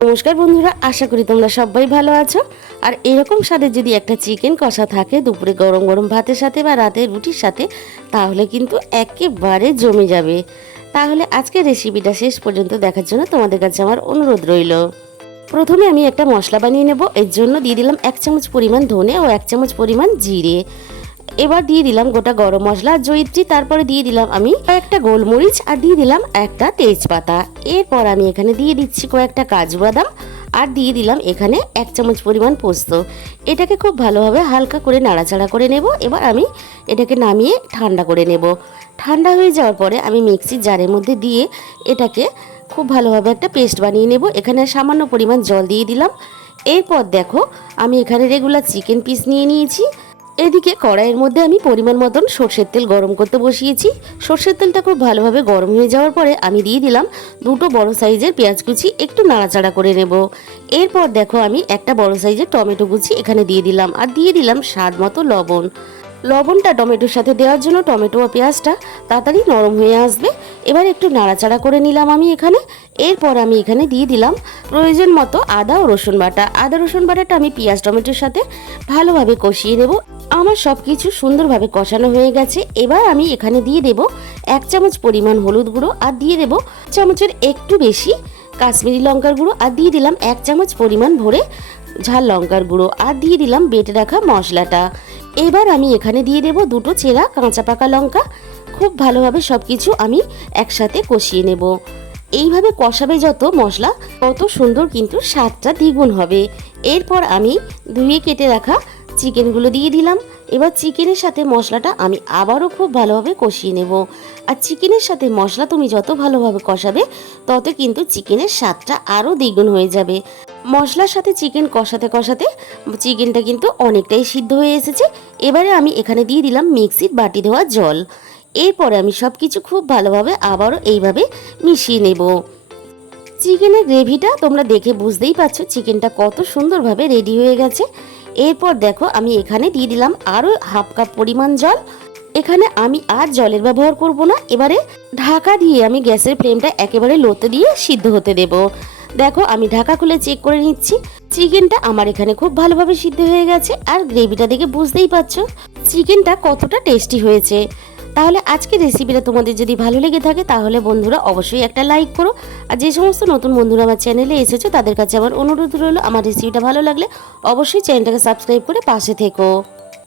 নমস্কার বন্ধুরা, আশা করি তোমরা সবাই ভালো আছো। আর এরকম স্বাদের যদি একটা চিকেন কষা থাকে দুপুরে গরম গরম ভাতের সাথে বা রাতে রুটির সাথে, তাহলে কিন্তু একেবারে জমে যাবে। তাহলে আজকের রেসিপিটা শেষ পর্যন্ত দেখার জন্য তোমাদের কাছে আমার অনুরোধ রইল। প্রথমে আমি একটা মশলা বানিয়ে নেব। এর জন্য দিয়ে দিলাম 1 চামচ পরিমাণ ধনে ও 1 চামচ পরিমাণ জিরে। এবার দিয়ে দিলাম গোটা গরম মশলা জয়িত্রী, তারপরে দিয়ে দিলাম আমি কয়েকটা গোলমরিচ আর দিয়ে দিলাম একটা তেজপাতা। এরপর আমি এখানে দিয়ে দিচ্ছি কয়েকটা কাজু বাদাম আর দিয়ে দিলাম এখানে 1 চামচ পরিমাণ পোস্ত। এটাকে খুব ভালোভাবে হালকা করে নাড়াচাড়া করে নেব। এবার আমি এটাকে নামিয়ে ঠান্ডা করে নেব। ঠান্ডা হয়ে যাওয়ার পরে আমি মিক্সির জারের মধ্যে দিয়ে এটাকে খুব ভালোভাবে একটা পেস্ট বানিয়ে নেব। এখানে সামান্য পরিমাণ জল দিয়ে দিলাম। এরপর দেখো আমি এখানে রেগুলার চিকেন পিস নিয়ে নিয়েছি। এদিকে কড়াইয়ের মধ্যে আমি পরিমাণ মতন সর্ষের তেল গরম করতে বসিয়েছি। সর্ষের তেলটা খুব ভালোভাবে গরম হয়ে যাওয়ার পরে আমি দিয়ে দিলাম দুটো বড় সাইজের পেঁয়াজ কুচি, একটু নাড়াচাড়া করে নেব। এরপর দেখো আমি একটা বড় সাইজের টমেটো কুচি এখানে দিয়ে দিলাম আর দিয়ে দিলাম স্বাদ মতো লবণ। লবণটা টমেটোর সাথে দেওয়ার জন্য টমেটো ও পেঁয়াজটা তাড়াতাড়ি নরম হয়ে আসবে। এবার একটু নাড়াচাড়া করে নিলাম আমি এখানে। এরপর আমি এখানে দিয়ে দিলাম প্রয়োজন মতো আদা ও রসুন বাটা। আদা রসুন বাটাটা আমি পেঁয়াজ টমেটোর সাথে ভালোভাবে কষিয়ে নেব। আমার সব কিছু সুন্দরভাবে কষানো হয়ে গেছে। এবার আমি এখানে দিয়ে দেব 1 চামচ পরিমাণ হলুদ গুঁড়ো আর দিয়ে দেব চামচের একটু বেশি কাশ্মীরি লঙ্কার গুঁড়ো আর দিয়ে দিলাম 1 চামচ পরিমাণ ভরে ঝাল লঙ্কার গুঁড়ো আর দিয়ে দিলাম বেটে রাখা মশলাটা। এবার আমি এখানে দিয়ে দেব দুটো চেরা কাঁচা পাকা লঙ্কা। খুব ভালোভাবে সব কিছু আমি একসাথে কষিয়ে নেব। এইভাবে কষাবে যত মশলা তত সুন্দর কিন্তু স্বাদটা দ্বিগুণ হবে। এরপর আমি ধুয়ে কেটে রাখা চিকেনগুলো দিয়ে দিলাম। এবার চিকেনের সাথে মশলাটা আমি আবারও খুব ভালোভাবে কষিয়ে নেব। আর চিকেনের সাথে মশলা তুমি যত ভালোভাবে কষাবে তত কিন্তু চিকেনের স্বাদটা আরও দ্বিগুণ হয়ে যাবে। মশলার সাথে চিকেন কষাতে কষাতে চিকেনটা কিন্তু অনেকটাই সিদ্ধ হয়ে এসেছে। এবারে আমি এখানে দিয়ে দিলাম মিক্সির বাটি ধোয়া জল। এরপরে আমি সব কিছু খুব ভালোভাবে আবারও এইভাবে মিশিয়ে নেব। চিকেনের গ্রেভিটা তোমরা দেখে বুঝতেই পারছো চিকেনটা কত সুন্দরভাবে রেডি হয়ে গেছে। এরপর দেখো আমি এখানে দিয়ে দিলাম আরও হাফ কাপ পরিমাণ জল। এখানে আমি আর জলের ব্যবহার করব না। এবারে ঢাকা দিয়ে আমি গ্যাসের ফ্লেমটা একেবারে লোতে দিয়ে সিদ্ধ হতে দেব। দেখো আমি ঢাকা খুলে চেক করে নিচ্ছি। চিকেনটা আমার এখানে খুব ভালোভাবে সিদ্ধ হয়ে গেছে। আর গ্রেভিটা দেখে বুঝতেই পারছো চিকেনটা কতটা টেস্টি হয়েছে। তাহলে আজকের রেসিপিটা তোমাদের যদি ভালো লেগে থাকে তাহলে বন্ধুরা অবশ্যই একটা লাইক করো। আর যে সমস্ত নতুন বন্ধুরা আমার চ্যানেলে এসেছো তাদের কাছে আমার অনুরোধ রইল আমার রেসিপিটা ভালো লাগলে অবশ্যই চ্যানেলটাকে সাবস্ক্রাইব করে পাশে থেকো।